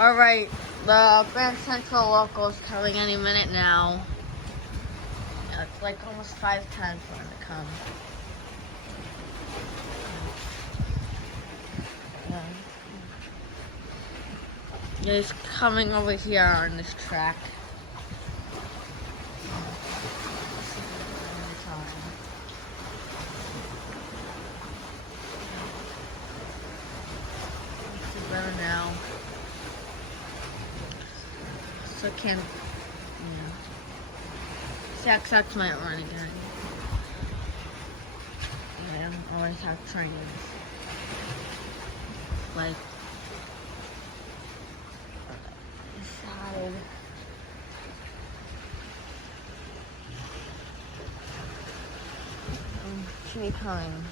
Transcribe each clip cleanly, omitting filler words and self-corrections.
Alright, the Grand Central local is coming any minute now. Yeah, it's like almost 5:10 for them to come. Yeah, he's coming over here on this track. It's better now. So I can't, CXX might run again. Yeah, I always have trains. Like, side. Should be coming.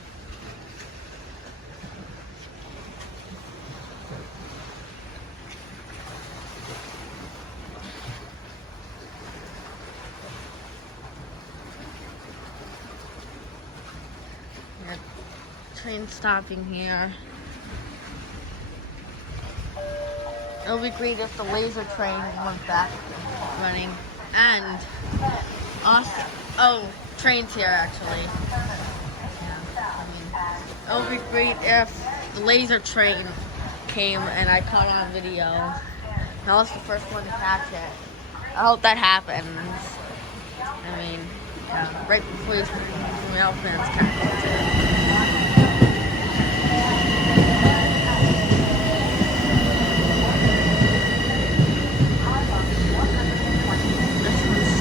Train stopping here. It would be great if the laser train went back running. And also, trains here actually. Yeah, it would be great if the laser train came and I caught on video. I was the first one to catch it. I hope that happens. Right before you fans catch it.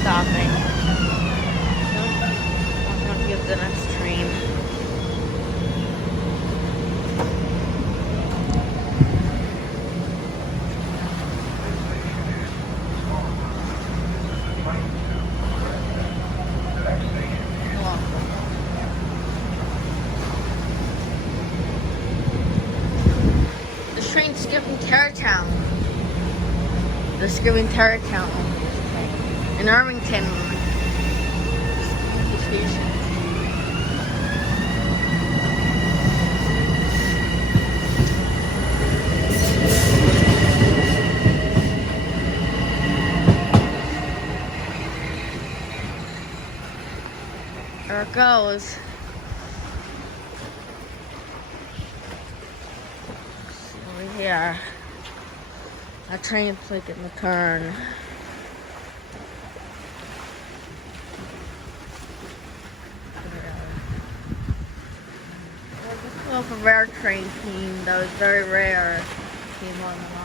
Stopping. I'm going to get the next train. This train's skipping Terrortown. They're skipping Terrortown. In Irvington station. There it goes. Over here. That train's taking the turn. Of a rare train team that was very rare. Came on the